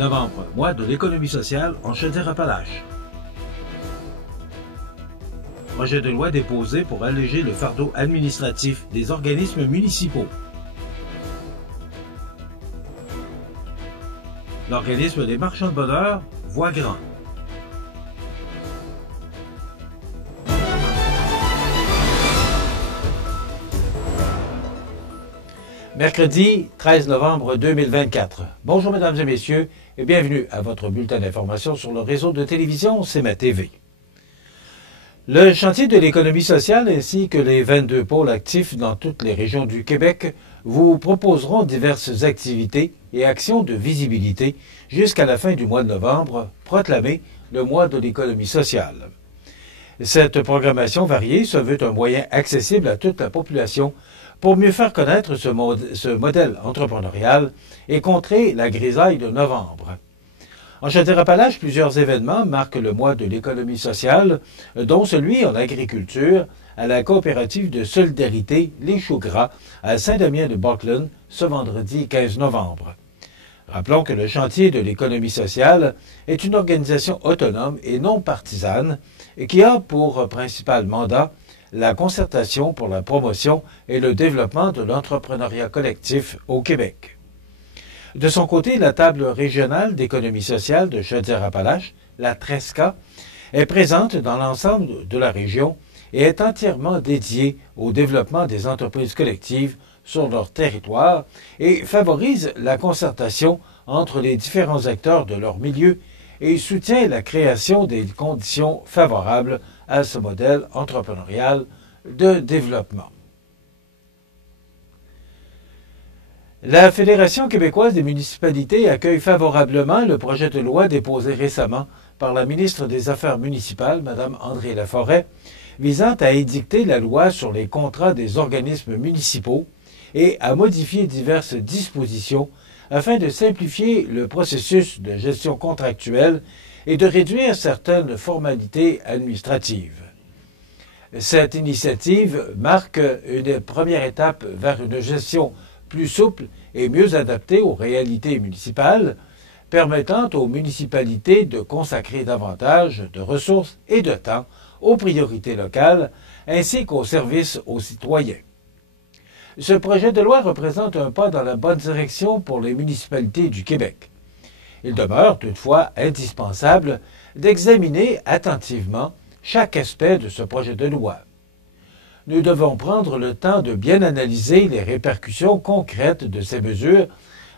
Novembre, mois de l'économie sociale en Chaudière-Appalaches. Projet de loi déposé pour alléger le fardeau administratif des organismes municipaux. L'organisme des marchands de bonheur voit grand. Mercredi 13 novembre 2024. Bonjour mesdames et messieurs et bienvenue à votre bulletin d'information sur le réseau de télévision CMA TV. Le chantier de l'économie sociale ainsi que les 22 pôles actifs dans toutes les régions du Québec vous proposeront diverses activités et actions de visibilité jusqu'à la fin du mois de novembre, proclamé le mois de l'économie sociale. Cette programmation variée se veut un moyen accessible à toute la population pour mieux faire connaître ce modèle entrepreneurial et contrer la grisaille de novembre. En Chaudière-Appalaches, plusieurs événements marquent le mois de l'économie sociale, dont celui en agriculture à la coopérative de solidarité Les Choux Gras à Saint-Damien-de-Buckland ce vendredi 15 novembre. Rappelons que le chantier de l'économie sociale est une organisation autonome et non partisane qui a pour principal mandat la concertation pour la promotion et le développement de l'entrepreneuriat collectif au Québec. De son côté, la table régionale d'économie sociale de Chaudière-Appalaches, la TRESCA, est présente dans l'ensemble de la région et est entièrement dédiée au développement des entreprises collectives sur leur territoire et favorise la concertation entre les différents acteurs de leur milieu et soutient la création des conditions favorables à ce modèle entrepreneurial de développement. La Fédération québécoise des municipalités accueille favorablement le projet de loi déposé récemment par la ministre des Affaires municipales, Mme Andrée Laforêt, visant à édicter la loi sur les contrats des organismes municipaux et à modifier diverses dispositions afin de simplifier le processus de gestion contractuelle et de réduire certaines formalités administratives. Cette initiative marque une première étape vers une gestion plus souple et mieux adaptée aux réalités municipales, permettant aux municipalités de consacrer davantage de ressources et de temps aux priorités locales ainsi qu'aux services aux citoyens. Ce projet de loi représente un pas dans la bonne direction pour les municipalités du Québec. Il demeure toutefois indispensable d'examiner attentivement chaque aspect de ce projet de loi. Nous devons prendre le temps de bien analyser les répercussions concrètes de ces mesures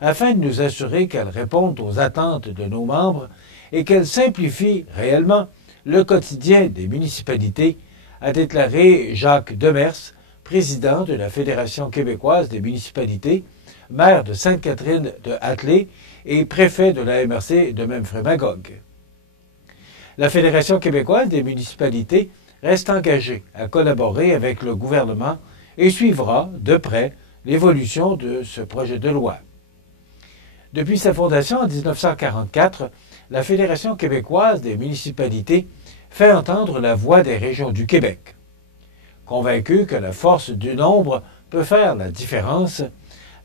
afin de nous assurer qu'elles répondent aux attentes de nos membres et qu'elles simplifient réellement le quotidien des municipalités, a déclaré Jacques Demers, président de la Fédération québécoise des municipalités, maire de Sainte-Catherine-de-Hatley et préfet de la MRC de Memphremagog. La Fédération québécoise des municipalités reste engagée à collaborer avec le gouvernement et suivra de près l'évolution de ce projet de loi. Depuis sa fondation en 1944, la Fédération québécoise des municipalités fait entendre la voix des régions du Québec. Convaincue que la force du nombre peut faire la différence,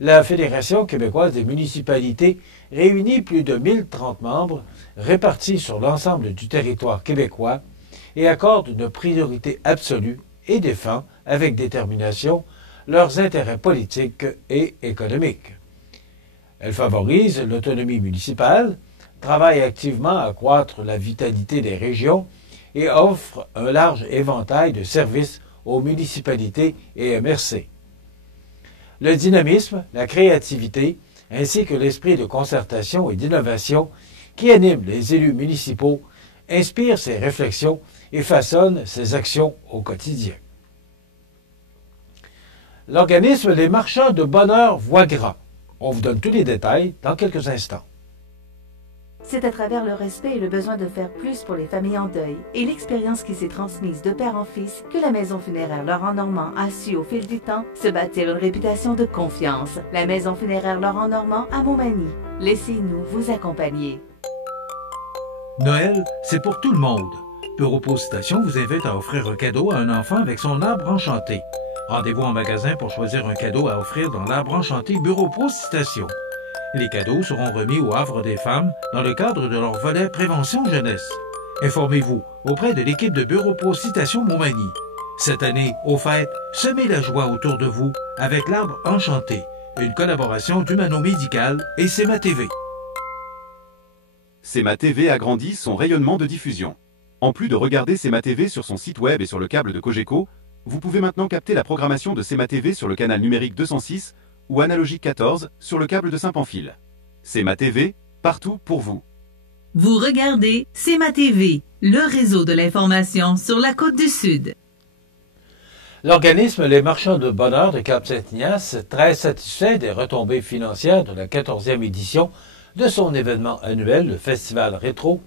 la Fédération québécoise des municipalités réunit plus de 1030 membres répartis sur l'ensemble du territoire québécois et accorde une priorité absolue et défend avec détermination leurs intérêts politiques et économiques. Elle favorise l'autonomie municipale, travaille activement à accroître la vitalité des régions et offre un large éventail de services aux municipalités et MRC. Le dynamisme, la créativité, ainsi que l'esprit de concertation et d'innovation qui anime les élus municipaux inspirent ces réflexions et façonnent ses actions au quotidien. L'organisme des marchands de bonheur voit grand. On vous donne tous les détails dans quelques instants. C'est à travers le respect et le besoin de faire plus pour les familles en deuil et l'expérience qui s'est transmise de père en fils que la Maison funéraire Laurent Normand a su au fil du temps se bâtir une réputation de confiance. La Maison funéraire Laurent Normand à Montmagny. Laissez-nous vous accompagner. Noël, c'est pour tout le monde. Bureau Citation vous invite à offrir un cadeau à un enfant avec son arbre enchanté. Rendez-vous en magasin pour choisir un cadeau à offrir dans l'arbre enchanté Bureau Citation. Les cadeaux seront remis au Havre des femmes dans le cadre de leur volet Prévention Jeunesse. Informez-vous auprès de l'équipe de Bureau Pro Citation Montmagny. Cette année, aux fêtes, semez la joie autour de vous avec l'Arbre Enchanté, une collaboration d'Humano Médical et CEMA TV. CEMA TV agrandit son rayonnement de diffusion. En plus de regarder CEMA TV sur son site web et sur le câble de Cogeco, vous pouvez maintenant capter la programmation de CEMA TV sur le canal numérique 206 ou analogique 14 sur le câble de Saint-Pamphile. CEMA TV, partout pour vous. Vous regardez CEMA TV, le réseau de l'information sur la Côte-du-Sud. L'organisme Les Marchands de Bonheur de Cap-Saint-Ignace, très satisfait des retombées financières de la 14e édition de son événement annuel, le Festival Rétro,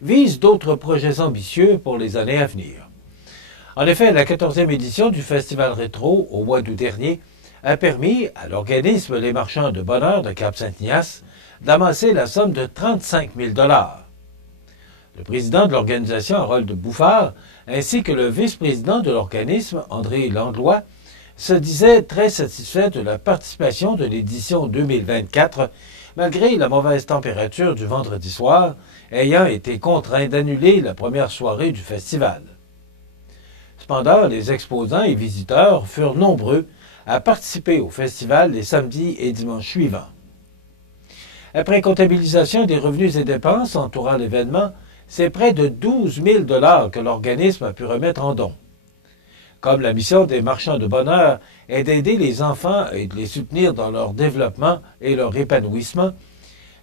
vise d'autres projets ambitieux pour les années à venir. En effet, la 14e édition du Festival Rétro, au mois d'août dernier, a permis à l'organisme Les Marchands de Bonheur de Cap-Saint-Ignace d'amasser la somme de 35 000 $. Le président de l'organisation, Harold Bouffard, ainsi que le vice-président de l'organisme, André Langlois, se disaient très satisfaits de la participation de l'édition 2024, malgré la mauvaise température du vendredi soir, ayant été contraints d'annuler la première soirée du festival. Cependant, les exposants et visiteurs furent nombreux à participer au festival les samedis et dimanches suivants. Après comptabilisation des revenus et dépenses entourant l'événement, c'est près de 12 000 $ que l'organisme a pu remettre en dons. Comme la mission des Marchands de Bonheur est d'aider les enfants et de les soutenir dans leur développement et leur épanouissement,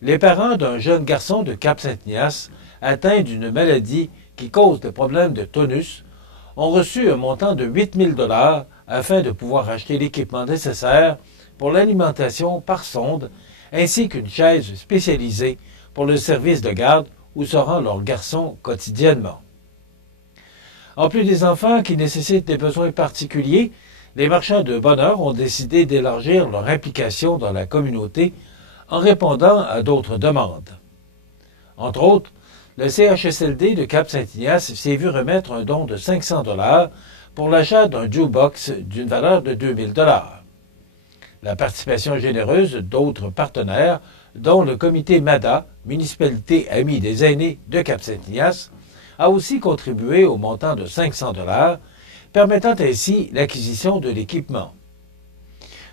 les parents d'un jeune garçon de Cap-Saint-Ignace atteint d'une maladie qui cause des problèmes de tonus ont reçu un montant de 8 000 $ afin de pouvoir acheter l'équipement nécessaire pour l'alimentation par sonde ainsi qu'une chaise spécialisée pour le service de garde où se rend leur garçon quotidiennement. En plus des enfants qui nécessitent des besoins particuliers, les Marchands de Bonheur ont décidé d'élargir leur implication dans la communauté en répondant à d'autres demandes. Entre autres, le CHSLD de Cap-Saint-Ignace s'est vu remettre un don de 500 $ pour l'achat d'un jukebox d'une valeur de 2 000 $. La participation généreuse d'autres partenaires, dont le comité MADA, Municipalité Amie des aînés de Cap-Saint-Ignace, a aussi contribué au montant de 500 $, permettant ainsi l'acquisition de l'équipement.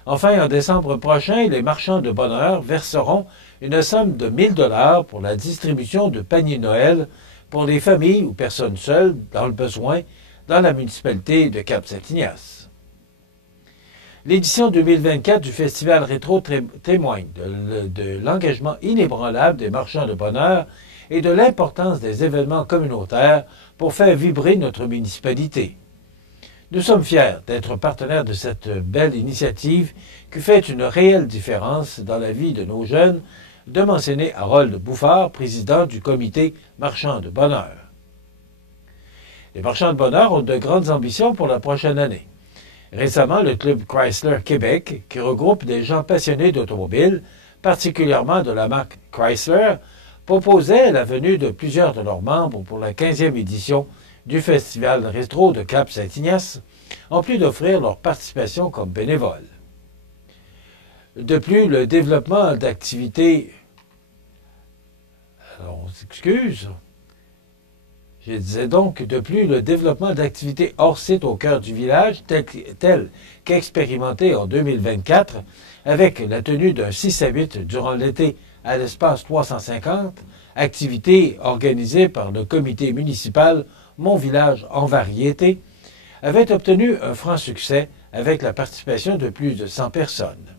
Enfin, en décembre prochain, les Marchands de Bonheur verseront une somme de 1 000 $ pour la distribution de paniers Noël pour les familles ou personnes seules dans le besoin dans la municipalité de Cap-Saint-Ignace. L'édition 2024 du Festival Rétro témoigne de l'engagement inébranlable des Marchands de Bonheur et de l'importance des événements communautaires pour faire vibrer notre municipalité. Nous sommes fiers d'être partenaires de cette belle initiative qui fait une réelle différence dans la vie de nos jeunes, de mentionner Harold Bouffard, président du comité Marchands de Bonheur. Les Marchands de Bonheur ont de grandes ambitions pour la prochaine année. Récemment, le Club Chrysler Québec, qui regroupe des gens passionnés d'automobiles, particulièrement de la marque Chrysler, proposait la venue de plusieurs de leurs membres pour la 15e édition du Festival Rétro de Cap-Saint-Ignace, en plus d'offrir leur participation comme bénévoles. De plus, le développement d'activités... Alors, on s'excuse. Je disais donc, de plus, le développement d'activités hors site au cœur du village, tel qu'expérimenté en 2024, avec la tenue d'un 6 à 8 durant l'été à l'espace 350, activité organisée par le comité municipal Mon Village en Variété, avait obtenu un franc succès avec la participation de plus de 100 personnes.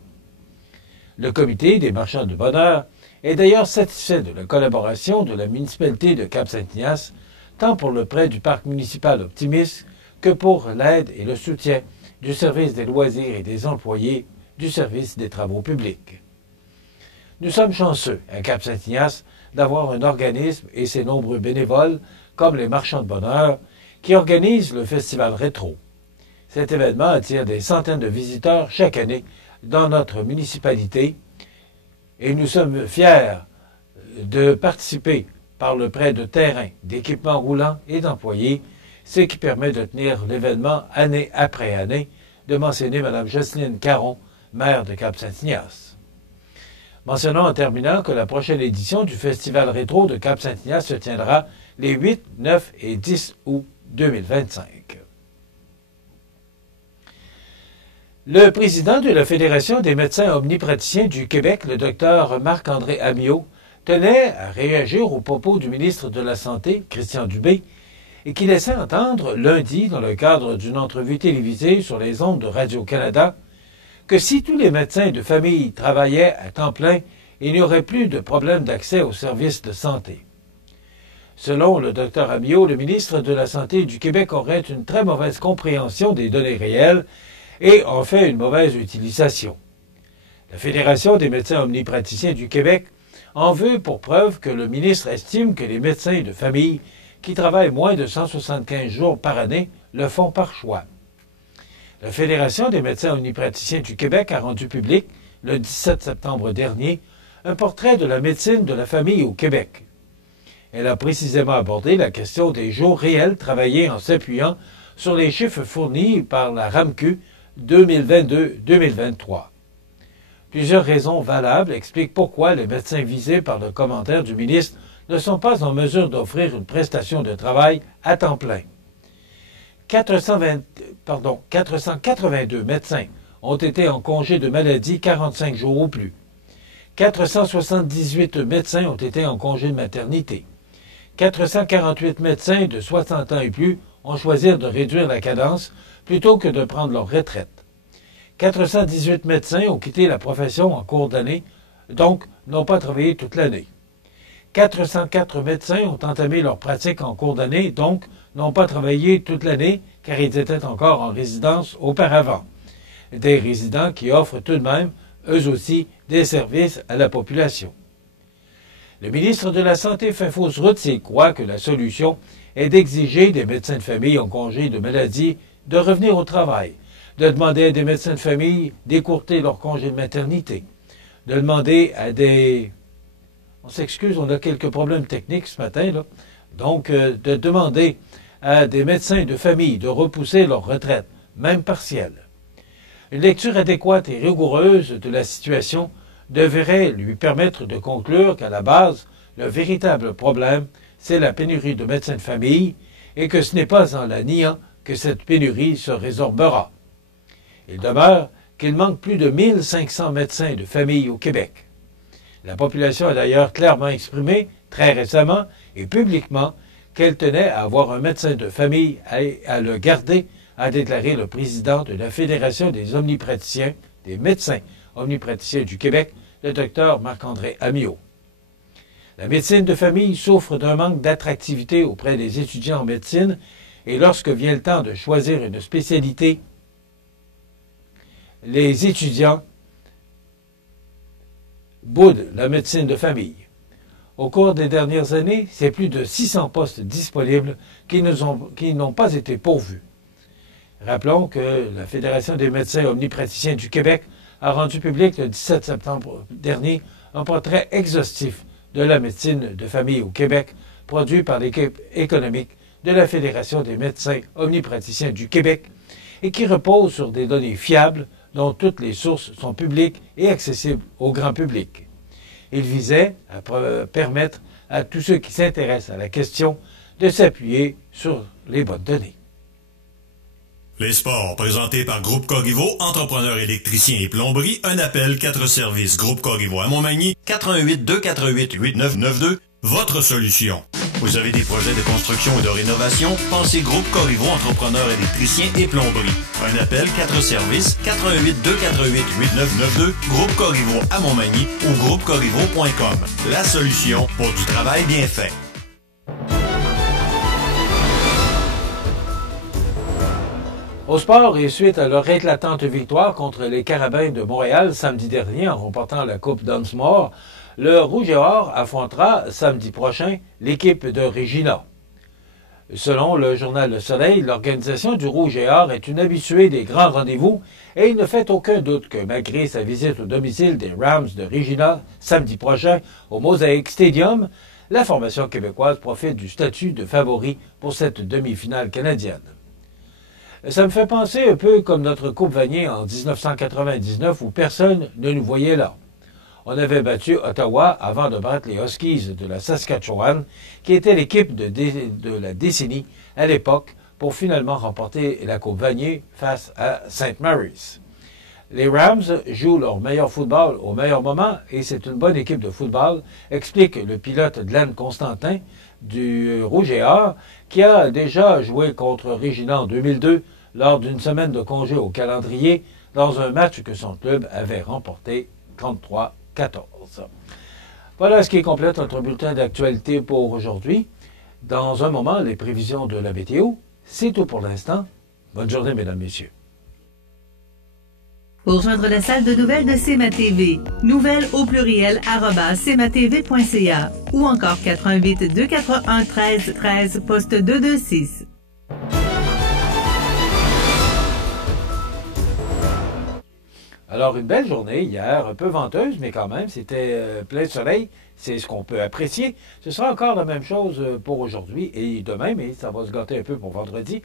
Le comité des Marchands de Bonheur est d'ailleurs satisfait de la collaboration de la municipalité de Cap-Saint-Ignace, tant pour le prêt du parc municipal Optimis que pour l'aide et le soutien du service des loisirs et des employés du service des travaux publics. Nous sommes chanceux à Cap-Saint-Ignace d'avoir un organisme et ses nombreux bénévoles, comme les Marchands de Bonheur, qui organisent le Festival Rétro. Cet événement attire des centaines de visiteurs chaque année dans notre municipalité et nous sommes fiers de participer par le prêt de terrains, d'équipements roulants et d'employés, ce qui permet de tenir l'événement année après année, de mentionner Mme Jocelyne Caron, maire de Cap-Saint-Ignace. Mentionnons en terminant que la prochaine édition du Festival rétro de Cap-Saint-Ignace se tiendra les 8, 9 et 10 août 2025. Le président de la Fédération des médecins omnipraticiens du Québec, le Dr Marc-André Amyot, tenait à réagir aux propos du ministre de la Santé, Christian Dubé, et qui laissait entendre lundi, dans le cadre d'une entrevue télévisée sur les ondes de Radio-Canada, que si tous les médecins de famille travaillaient à temps plein, il n'y aurait plus de problème d'accès aux services de santé. Selon le Dr Amyot, le ministre de la Santé du Québec aurait une très mauvaise compréhension des données réelles et en fait une mauvaise utilisation. La Fédération des médecins omnipraticiens du Québec en veut pour preuve que le ministre estime que les médecins de famille qui travaillent moins de 175 jours par année le font par choix. La Fédération des médecins omnipraticiens du Québec a rendu public, le 17 septembre dernier, un portrait de la médecine de la famille au Québec. Elle a précisément abordé la question des jours réels travaillés en s'appuyant sur les chiffres fournis par la RAMQ 2022-2023. Plusieurs raisons valables expliquent pourquoi les médecins visés par le commentaire du ministre ne sont pas en mesure d'offrir une prestation de travail à temps plein. 482 médecins ont été en congé de maladie 45 jours ou plus. 478 médecins ont été en congé de maternité. 448 médecins de 60 ans et plus ont choisi de réduire la cadence plutôt que de prendre leur retraite. 418 médecins ont quitté la profession en cours d'année, donc n'ont pas travaillé toute l'année. 404 médecins ont entamé leur pratique en cours d'année, donc n'ont pas travaillé toute l'année car ils étaient encore en résidence auparavant. Des résidents qui offrent tout de même, eux aussi, des services à la population. Le ministre de la Santé fait fausse route s'il croit que la solution est d'exiger des médecins de famille en congé de maladie de revenir au travail, de demander à des médecins de famille d'écourter leur congé de maternité, de demander à des... On s'excuse, on a quelques problèmes techniques ce matin, là. Donc, de demander à des médecins de famille de repousser leur retraite, même partielle. Une lecture adéquate et rigoureuse de la situation devrait lui permettre de conclure qu'à la base, le véritable problème, c'est la pénurie de médecins de famille et que ce n'est pas en la niant que cette pénurie se résorbera. Il demeure qu'il manque plus de 1500 médecins de famille au Québec. La population a d'ailleurs clairement exprimé, très récemment et publiquement, qu'elle tenait à avoir un médecin de famille et à le garder, a déclaré le président de la Fédération des omnipraticiens, des médecins omnipraticiens du Québec, le Dr Marc-André Amyot. La médecine de famille souffre d'un manque d'attractivité auprès des étudiants en médecine et lorsque vient le temps de choisir une spécialité, les étudiants boudent la médecine de famille. Au cours des dernières années, c'est plus de 600 postes disponibles qui n'ont pas été pourvus. Rappelons que la Fédération des médecins omnipraticiens du Québec a rendu public le 17 septembre dernier un portrait exhaustif de la médecine de famille au Québec, produit par l'équipe économique de la Fédération des médecins omnipraticiens du Québec et qui repose sur des données fiables dont toutes les sources sont publiques et accessibles au grand public. Il visait à permettre à tous ceux qui s'intéressent à la question de s'appuyer sur les bonnes données. Les sports, présentés par Groupe Corriveau, entrepreneur électricien et plomberie, un appel, 4 services. Groupe Corriveau à Montmagny, 88 248 8992, votre solution. Vous avez des projets de construction ou de rénovation? Pensez Groupe Corriveau, entrepreneur électricien et plomberie. Un appel, 4 services, 88 248 8992, Groupe Corriveau à Montmagny ou groupecorriveau.com. La solution pour du travail bien fait. Au sport, et suite à leur éclatante victoire contre les Carabins de Montréal samedi dernier en remportant la Coupe Dunsmore, le Rouge et Or affrontera samedi prochain l'équipe de Regina. Selon le journal Le Soleil, l'organisation du Rouge et Or est une habituée des grands rendez-vous et il ne fait aucun doute que malgré sa visite au domicile des Rams de Regina samedi prochain au Mosaic Stadium, la formation québécoise profite du statut de favori pour cette demi-finale canadienne. Ça me fait penser un peu comme notre Coupe Vanier en 1999 où personne ne nous voyait là. On avait battu Ottawa avant de battre les Huskies de la Saskatchewan, qui était l'équipe de la décennie à l'époque, pour finalement remporter la Coupe Vanier face à St. Mary's. Les Rams jouent leur meilleur football au meilleur moment et c'est une bonne équipe de football, explique le pilote Glenn Constantin du Rouge et Or, qui a déjà joué contre Regina en 2002 lors d'une semaine de congé au calendrier dans un match que son club avait remporté 33-14. Voilà ce qui complète notre bulletin d'actualité pour aujourd'hui. Dans un moment, les prévisions de la météo. C'est tout pour l'instant. Bonne journée, mesdames, messieurs. Pour joindre la salle de nouvelles de CMA-TV, nouvelles au pluriel @cmatv.ca ou encore 88 241 13 13 poste 226. Alors, une belle journée hier, un peu venteuse, mais quand même, c'était plein soleil. C'est ce qu'on peut apprécier. Ce sera encore la même chose pour aujourd'hui et demain, mais ça va se gâter un peu pour vendredi.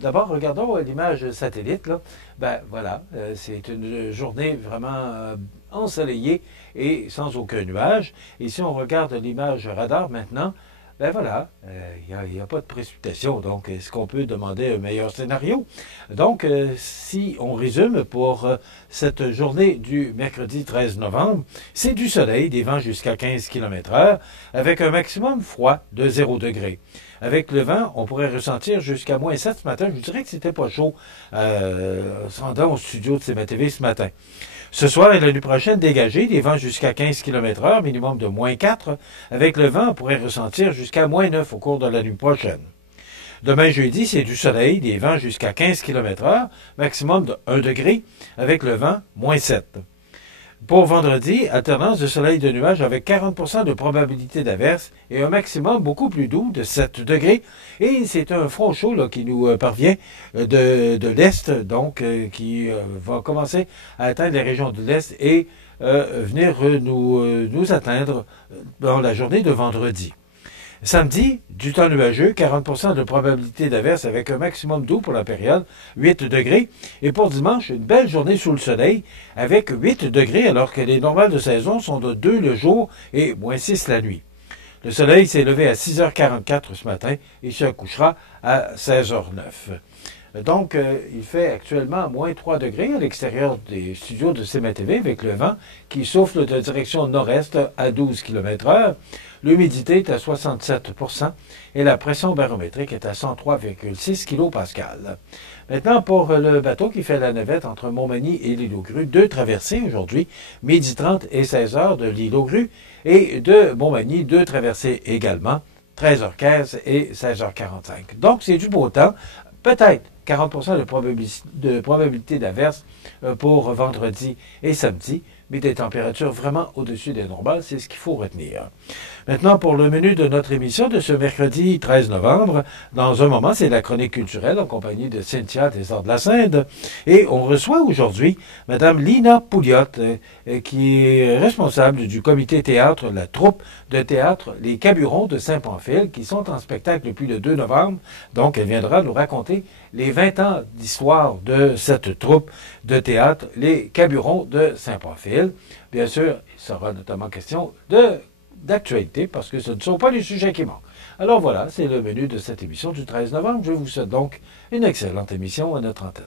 D'abord, regardons l'image satellite. Là. Ben voilà, c'est une journée vraiment ensoleillée et sans aucun nuage. Et si on regarde l'image radar maintenant, ben voilà, il n'y a pas de précipitation, donc est-ce qu'on peut demander un meilleur scénario? Donc, si on résume pour cette journée du mercredi 13 novembre, c'est du soleil, des vents jusqu'à 15 km/h, avec un maximum froid de 0 degré. Avec le vent, on pourrait ressentir jusqu'à moins 7 ce matin. Je vous dirais que c'était pas chaud se rendant au studio de CMA-TV ce matin. Ce soir et la nuit prochaine, dégagé, des vents jusqu'à 15 km/h, minimum de moins 4. Avec le vent, on pourrait ressentir jusqu'à moins 9 au cours de la nuit prochaine. Demain jeudi, c'est du soleil, des vents jusqu'à 15 km/h, maximum de 1 degré. Avec le vent, moins 7. Pour vendredi, alternance de soleil et de nuages avec 40% de probabilité d'averse et un maximum beaucoup plus doux de 7 degrés. Et c'est un front chaud là, qui nous parvient de l'Est, donc qui va commencer à atteindre les régions de l'Est et venir nous atteindre dans la journée de vendredi. Samedi, du temps nuageux, 40% de probabilité d'averse avec un maximum d'eau pour la période, 8 degrés. Et pour dimanche, une belle journée sous le soleil avec 8 degrés alors que les normales de saison sont de 2 le jour et moins 6 la nuit. Le soleil s'est levé à 6h44 ce matin et se couchera à 16h09. Donc, il fait actuellement moins 3 degrés à l'extérieur des studios de CMA-TV avec le vent qui souffle de direction nord-est à 12 km/h. L'humidité est à 67% et la pression barométrique est à 103,6 kPa. Maintenant, pour le bateau qui fait la navette entre Montmagny et l'île aux Grues, 2 traversées aujourd'hui, midi 30 et 16h de l'île aux Grues, et de Montmagny, 2 traversées également, 13h15 et 16h45. Donc, c'est du beau temps. Peut-être 40% de probabilité d'averse pour vendredi et samedi, mais des températures vraiment au-dessus des normales, c'est ce qu'il faut retenir. Maintenant, pour le menu de notre émission de ce mercredi 13 novembre, dans un moment, c'est la chronique culturelle en compagnie de Cynthia des Arts de la Cinde. Et on reçoit aujourd'hui Mme Lina Pouliot, qui est responsable du comité théâtre, la troupe de théâtre Les Caburons de Saint-Pamphile, qui sont en spectacle depuis le 2 novembre. Donc, elle viendra nous raconter les 20 ans d'histoire de cette troupe de théâtre, Les Caburons de Saint-Pamphile. Bien sûr, il sera notamment question d'actualité, parce que ce ne sont pas les sujets qui manquent. Alors voilà, c'est le menu de cette émission du 13 novembre. Je vous souhaite donc une excellente émission à notre antenne.